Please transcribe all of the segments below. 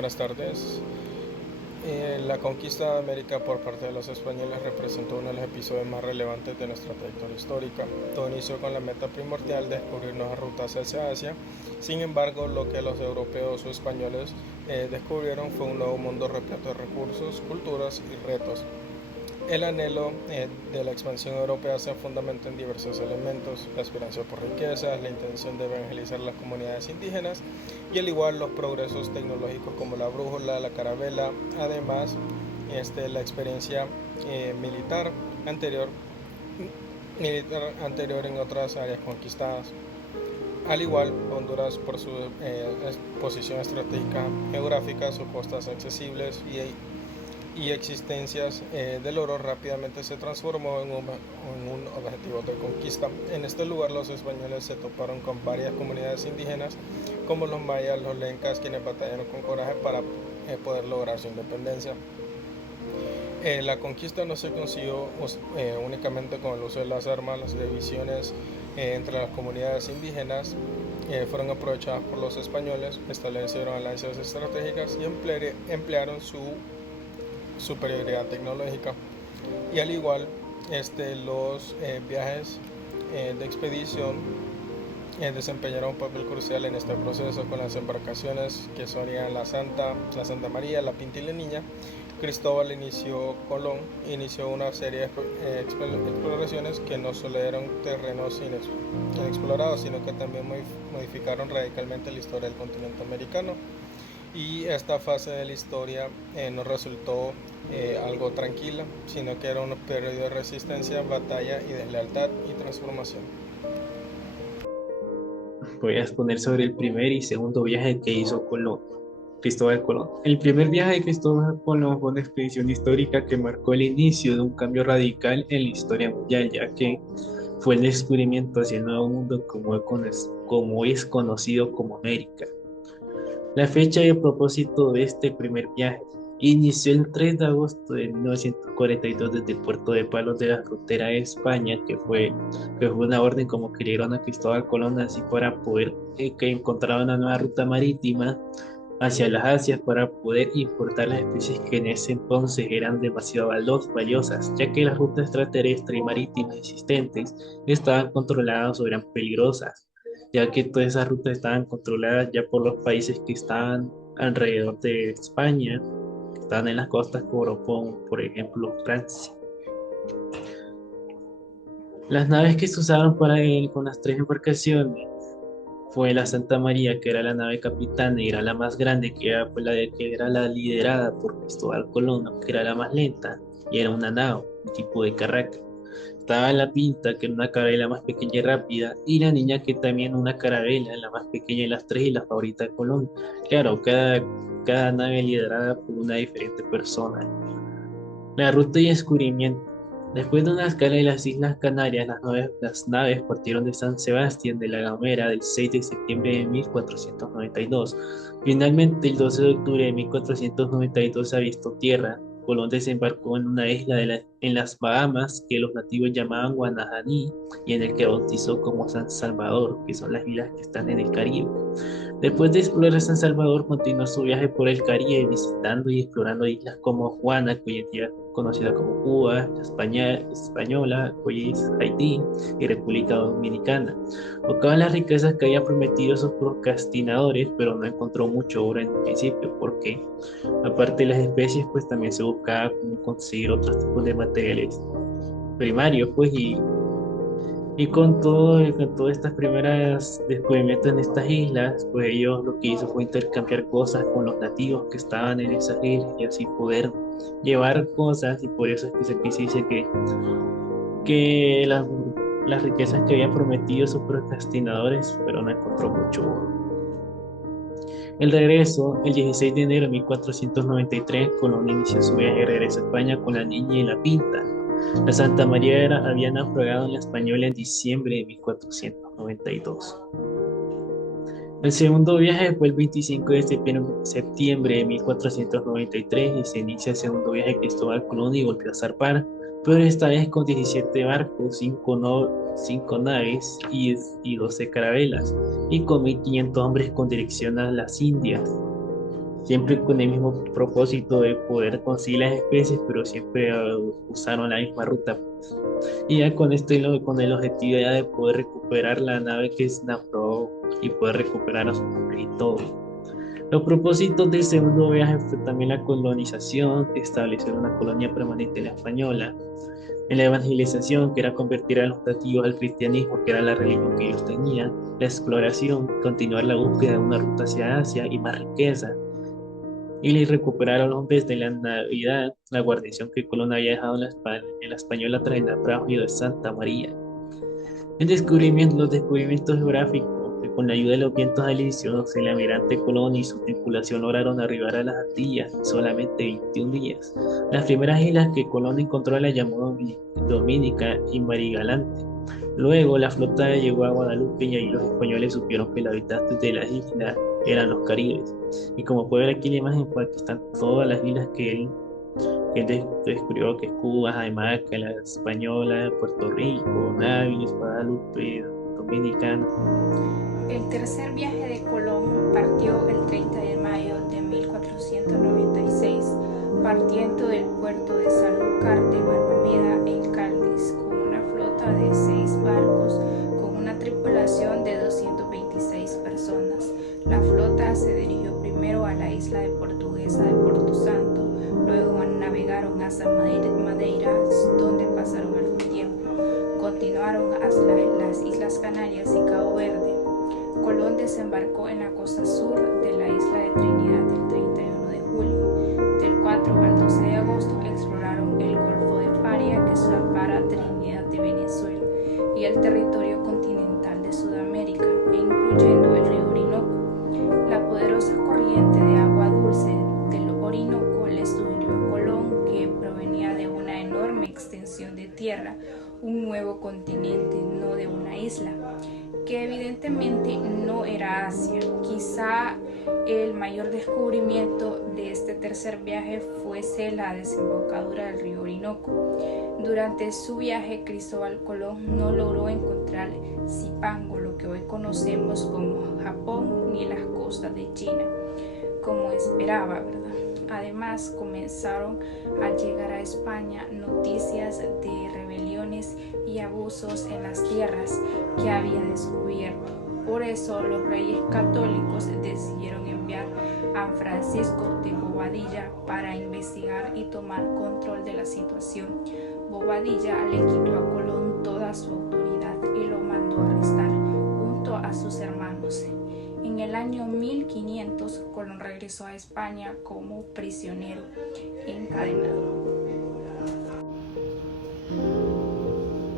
Buenas tardes. La conquista de América por parte de los españoles representó uno de los episodios más relevantes de nuestra trayectoria histórica. Todo inició con la meta primordial de descubrir nuevas rutas hacia Asia. Sin embargo, lo que los europeos o españoles descubrieron fue un nuevo mundo repleto de recursos, culturas y retos. El anhelo de la expansión europea se fundamenta en diversos elementos: la aspiración por riquezas, la intención de evangelizar las comunidades indígenas y al igual los progresos tecnológicos como la brújula, la carabela. Además, la experiencia militar anterior, militar anterior en otras áreas conquistadas. Al igual, Honduras, por su posición estratégica geográfica, sus costas accesibles y existencias del oro, rápidamente se transformó en un objetivo de conquista. En este lugar los españoles se toparon con varias comunidades indígenas como los mayas, los lencas, quienes batallaron con coraje para poder lograr su independencia. La conquista no se consiguió únicamente con el uso de las armas. Las divisiones entre las comunidades indígenas fueron aprovechadas por los españoles, establecieron alianzas estratégicas y emplearon su superioridad tecnológica. Y al igual, los viajes de expedición desempeñaron un papel crucial en este proceso, con las embarcaciones que son la Santa María, la Pinta y la Niña. Colón inició una serie de exploraciones que no solo eran terrenos inexplorados, sino que también modificaron radicalmente la historia del continente americano. Y esta fase de la historia no resultó algo tranquila, sino que era un periodo de resistencia, batalla y deslealtad y transformación. Voy a exponer sobre el primer y segundo viaje que hizo Cristóbal Colón. El primer viaje de Cristóbal Colón fue una expedición histórica que marcó el inicio de un cambio radical en la historia mundial, ya que fue el descubrimiento hacia el nuevo mundo como es conocido como América. La fecha y el propósito de este primer viaje inició el 3 de agosto de 1942 desde el puerto de Palos de la frontera de España, que fue una orden como que le dieron a Cristóbal Colón así para poder que encontrara una nueva ruta marítima hacia las Asias para poder importar las especies que en ese entonces eran demasiado valiosas, ya que las rutas extraterrestres y marítimas existentes estaban controladas o eran peligrosas, ya que todas esas rutas estaban controladas ya por los países que estaban alrededor de España, que estaban en las costas, como por ejemplo Francia. Las naves que se usaron para él con las tres embarcaciones fue la Santa María, que era la nave capitana y era la más grande, que era la liderada por Cristóbal Colón, que era la más lenta, y era una nao, un tipo de carraca. Estaba la Pinta, que era una carabela más pequeña y rápida, y la Niña, que también una carabela, la más pequeña de las tres y la favorita de Colón. Claro, cada nave liderada por una diferente persona. La ruta y descubrimiento. Después de una escala en las Islas Canarias, las naves partieron de San Sebastián de la Gomera del 6 de septiembre de 1492. Finalmente, el 12 de octubre de 1492 avistó tierra. Colón desembarcó en una en las Bahamas que los nativos llamaban Guanajaní y en el que bautizó como San Salvador, que son las islas que están en el Caribe. Después de explorar San Salvador, continuó su viaje por el Caribe, visitando y explorando islas como Juana, que hoy en día es conocida como Cuba, Española, hoy es Haití y República Dominicana. Buscaba las riquezas que había prometido sus procrastinadores, pero no encontró mucho oro en un principio, porque aparte de las especies, pues también se buscaba cómo conseguir otros tipos de materiales primarios, pues, y con todas estas primeras descubrimientos en estas islas, pues ellos lo que hizo fue intercambiar cosas con los nativos que estaban en esas islas y así poder llevar cosas, y por eso es que se dice que las riquezas que habían prometido sus procrastinadores, pero no encontró mucho oro. El regreso, el 16 de enero de 1493, Colón inició su viaje de regreso a España con la Niña y la Pinta. La Santa María había naufragado en la Española en diciembre de 1492. El segundo viaje fue el 25 de septiembre de 1493 y se inicia el segundo viaje de Cristóbal Colón y volvió a zarpar, pero esta vez con 17 barcos, 5 naves y 12 carabelas, y con 1.500 hombres con dirección a las Indias. siempre con el mismo propósito de poder conseguir las especies, pero siempre usaron la misma ruta, pues. Y ya con esto con el objetivo ya de poder recuperar la nave que se naufragó y poder recuperar a sus hombres y todo. Los propósitos del segundo viaje fue también la colonización, establecer una colonia permanente en la española, en la evangelización, que era convertir a los nativos al cristianismo, que era la religión que ellos tenían, la exploración, continuar la búsqueda de una ruta hacia Asia y más riqueza, y recuperar a los hombres de la Navidad, la guarnición que Colón había dejado en la española tras el naufragio de Santa María. Los descubrimientos geográficos, que con la ayuda de los vientos alisios, el almirante Colón y su tripulación lograron arribar a las Antillas en solamente 21 días. Las primeras islas que Colón encontró las llamó Dominica y Marigalante. Luego la flota llegó a Guadalupe y ahí los españoles supieron que los habitantes de las islas eran los caribes. Y como puede ver aquí en la imagen, pues aquí están todas las islas que él descubrió, que es Cuba, Jamaica, la Española, Puerto Rico, Navis, Guadalupe, Dominicana. El tercer viaje de Colón partió el 30 de mayo de 1496, partiendo del puerto de Sanlúcar de Barrameda en Cádiz, con una flota de 6 barcos, con una tripulación de 226 personas. La flota se dirigió primero a la isla de Portuguesa de Porto Santo, luego navegaron hasta Madeira, donde pasaron algún tiempo. Continuaron hasta las Islas Canarias y Cabo Verde. Colón desembarcó en la costa sur de la isla de Trinidad el 31 de julio. Del 4 al 12 de agosto exploraron el Golfo de Paria, que separa Trinidad de Venezuela, y el territorio continental de Sudamérica, incluyendo el río Orinoco. La poderosa corriente de agua dulce del Orinoco le sugirió a Colón que provenía de una enorme extensión de tierra, un nuevo continente, no de una isla, que evidentemente no era Asia. Quizá el mayor descubrimiento de este tercer viaje fuese la desembocadura del río Orinoco. Durante su viaje, Cristóbal Colón no logró encontrar Zipango, lo que hoy conocemos como Japón, ni las costas de China, como esperaba, ¿verdad? Además, comenzaron a llegar a España noticias de rebeliones y abusos en las tierras que había descubierto. Por eso los reyes católicos decidieron enviar a Francisco de Bobadilla para investigar y tomar control de la situación. Bobadilla le quitó a Colón toda su autoridad y lo mandó a arrestar junto a sus hermanos. En el año 1500, Colón regresó a España como prisionero encadenado.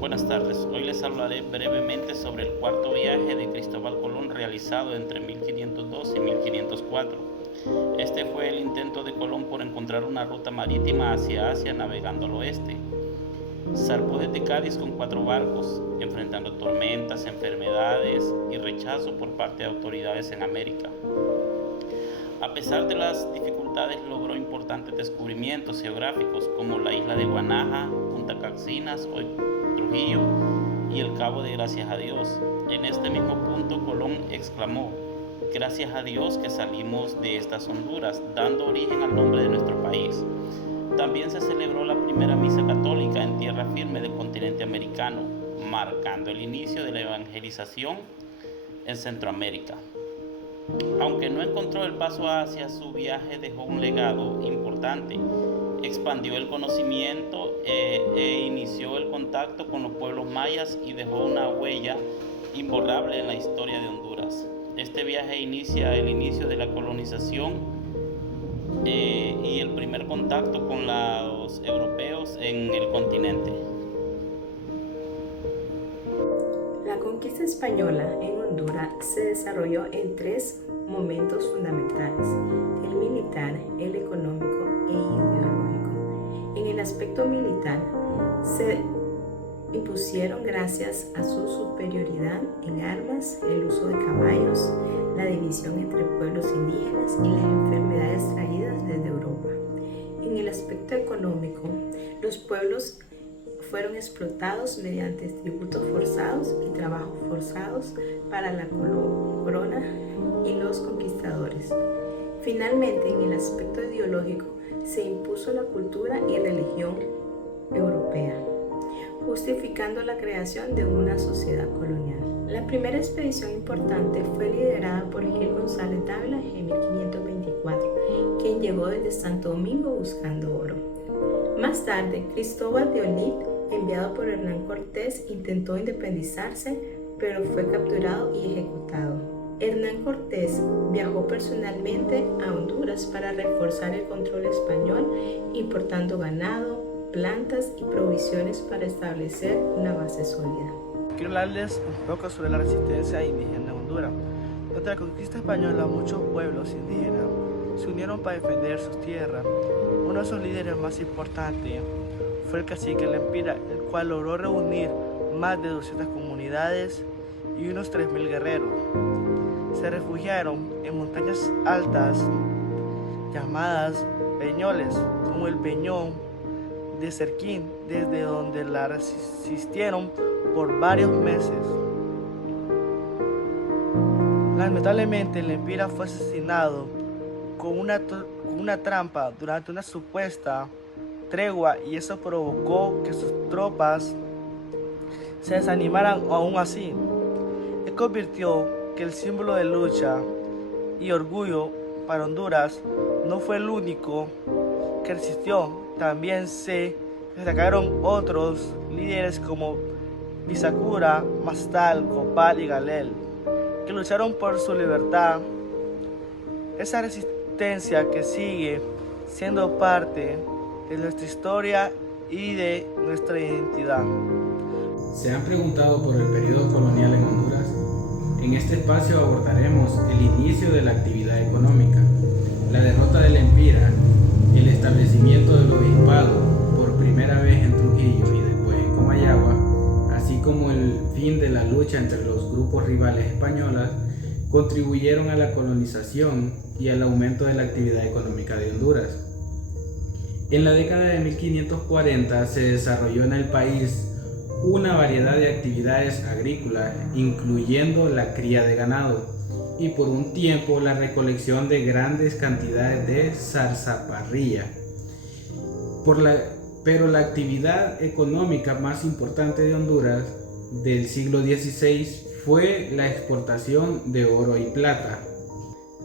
Buenas tardes, hoy les hablaré brevemente sobre el cuarto viaje de Cristóbal Colón realizado entre 1502 y 1504. Este fue el intento de Colón por encontrar una ruta marítima hacia Asia navegando al oeste. Zarpó desde Cádiz con 4 barcos, enfrentando tormentas, enfermedades y rechazo por parte de autoridades en América. A pesar de las dificultades, logró importantes descubrimientos geográficos como la isla de Guanaja, Punta Caxinas, hoy Trujillo, y el Cabo de Gracias a Dios. En este mismo punto, Colón exclamó: "Gracias a Dios que salimos de estas Honduras", dando origen al nombre de nuestro país. También se celebró la primera misa católica en tierra firme del continente americano, marcando el inicio de la evangelización en Centroamérica. Aunque no encontró el paso hacia su viaje, dejó un legado importante. Expandió el conocimiento e inició el contacto con los pueblos mayas y dejó una huella imborrable en la historia de Honduras. Este viaje inicia el inicio de la colonización y el primer contacto con los europeos en el continente. La conquista española en Honduras se desarrolló en 3 momentos fundamentales: el militar, el económico e ideológico. En el aspecto militar, se impusieron gracias a su superioridad en armas, el uso de caballos, la división entre pueblos indígenas y las enfermedades traídas desde Europa. En el aspecto económico, los pueblos fueron explotados mediante tributos forzados y trabajos forzados para la corona y los conquistadores. Finalmente, en el aspecto ideológico, se impuso la cultura y religión europea, justificando la creación de una sociedad colonial. La primera expedición importante fue liderada por Gil González Dávila en 1524, quien llegó desde Santo Domingo buscando oro. Más tarde, Cristóbal de Olid, enviado por Hernán Cortés, intentó independizarse, pero fue capturado y ejecutado. Hernán Cortés viajó personalmente a Honduras para reforzar el control español, importando ganado, plantas y provisiones para establecer una base sólida. Quiero hablarles un poco sobre la resistencia indígena en Honduras. Durante la conquista española, muchos pueblos indígenas se unieron para defender sus tierras. Uno de sus líderes más importantes fue el cacique Lempira, el cual logró reunir más de 200 comunidades y unos 3.000 guerreros. Se refugiaron en montañas altas llamadas peñoles, como el Peñón de Cerquín, desde donde la resistieron por varios meses. Lamentablemente, Lempira fue asesinado con una trampa durante una supuesta tregua, y eso provocó que sus tropas se desanimaran aún así. Él convirtió que el símbolo de lucha y orgullo para Honduras no fue el único que resistió. También se destacaron otros líderes como Bisacura, Mastal, Copal y Galel, que lucharon por su libertad. Esa resistencia que sigue siendo parte de nuestra historia y de nuestra identidad. ¿Se han preguntado por el periodo colonial en Honduras? En este espacio abordaremos el inicio de la actividad económica, la derrota de Lempira, el establecimiento del obispado por primera vez en Trujillo y después en Comayagua, así como el fin de la lucha entre los grupos rivales españoles, contribuyeron a la colonización y al aumento de la actividad económica de Honduras. En la década de 1540 se desarrolló en el país una variedad de actividades agrícolas, incluyendo la cría de ganado y por un tiempo la recolección de grandes cantidades de zarzaparrilla. Pero la actividad económica más importante de Honduras del siglo XVI fue la exportación de oro y plata.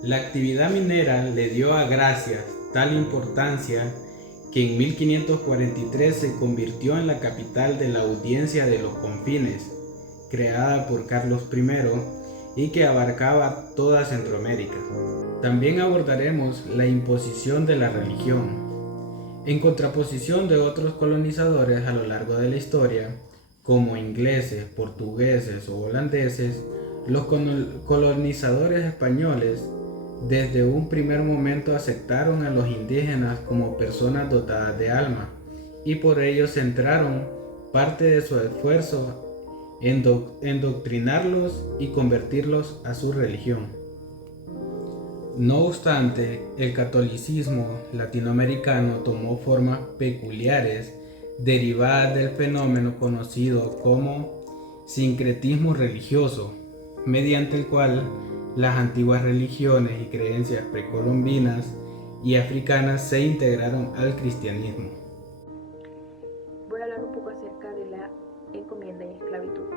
La actividad minera le dio a Gracias tal importancia que en 1543 se convirtió en la capital de la Audiencia de los Confines, creada por Carlos I y que abarcaba toda Centroamérica. También abordaremos la imposición de la religión. En contraposición de otros colonizadores a lo largo de la historia, como ingleses, portugueses o holandeses, los colonizadores españoles desde un primer momento aceptaron a los indígenas como personas dotadas de alma y por ello centraron parte de su esfuerzo en doctrinarlos y convertirlos a su religión. No obstante, el catolicismo latinoamericano tomó formas peculiares derivadas del fenómeno conocido como sincretismo religioso, mediante el cual las antiguas religiones y creencias precolombinas y africanas se integraron al cristianismo. Voy a hablar un poco acerca de la encomienda y esclavitud.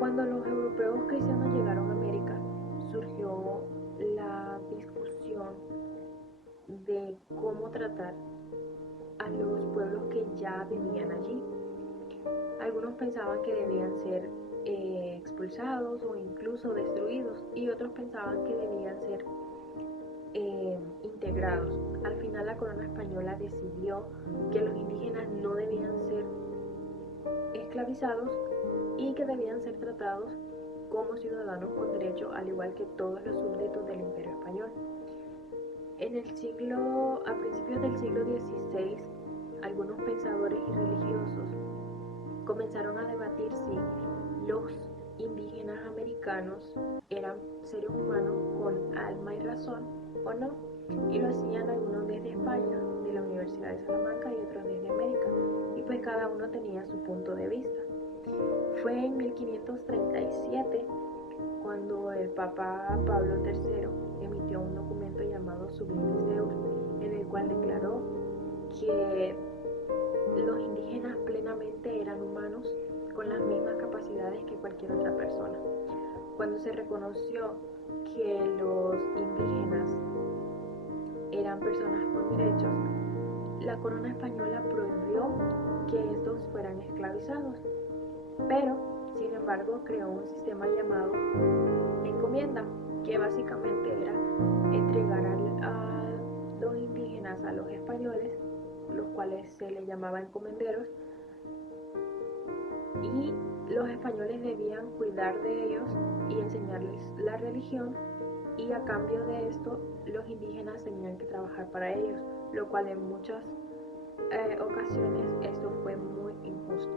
Cuando los europeos cristianos llegaron a América, surgió la discusión de cómo tratar a los pueblos que ya vivían allí. Algunos pensaban que debían ser expulsados o incluso destruidos, y otros pensaban que debían ser integrados. Al final la corona española decidió que los indígenas no debían ser esclavizados y que debían ser tratados como ciudadanos con derecho, al igual que todos los súbditos del Imperio Español. A principios del siglo XVI, algunos pensadores y religiosos comenzaron a debatir si los indígenas americanos eran seres humanos con alma y razón o no, y lo hacían algunos desde España, de la Universidad de Salamanca, y otros desde América, y pues cada uno tenía su punto de vista. Fue en 1537 cuando cuando el Papa Pablo III emitió un documento llamado Sublimis Deus, en el cual declaró que los indígenas plenamente eran humanos con las mismas capacidades que cualquier otra persona. Cuando se reconoció que los indígenas eran personas con derechos, la corona española prohibió que estos fueran esclavizados, pero sin embargo creó un sistema llamado encomienda, que básicamente era entregar a los indígenas a los españoles, los cuales se les llamaba encomenderos, y los españoles debían cuidar de ellos y enseñarles la religión, y a cambio de esto los indígenas tenían que trabajar para ellos, lo cual en muchas ocasiones esto fue muy injusto.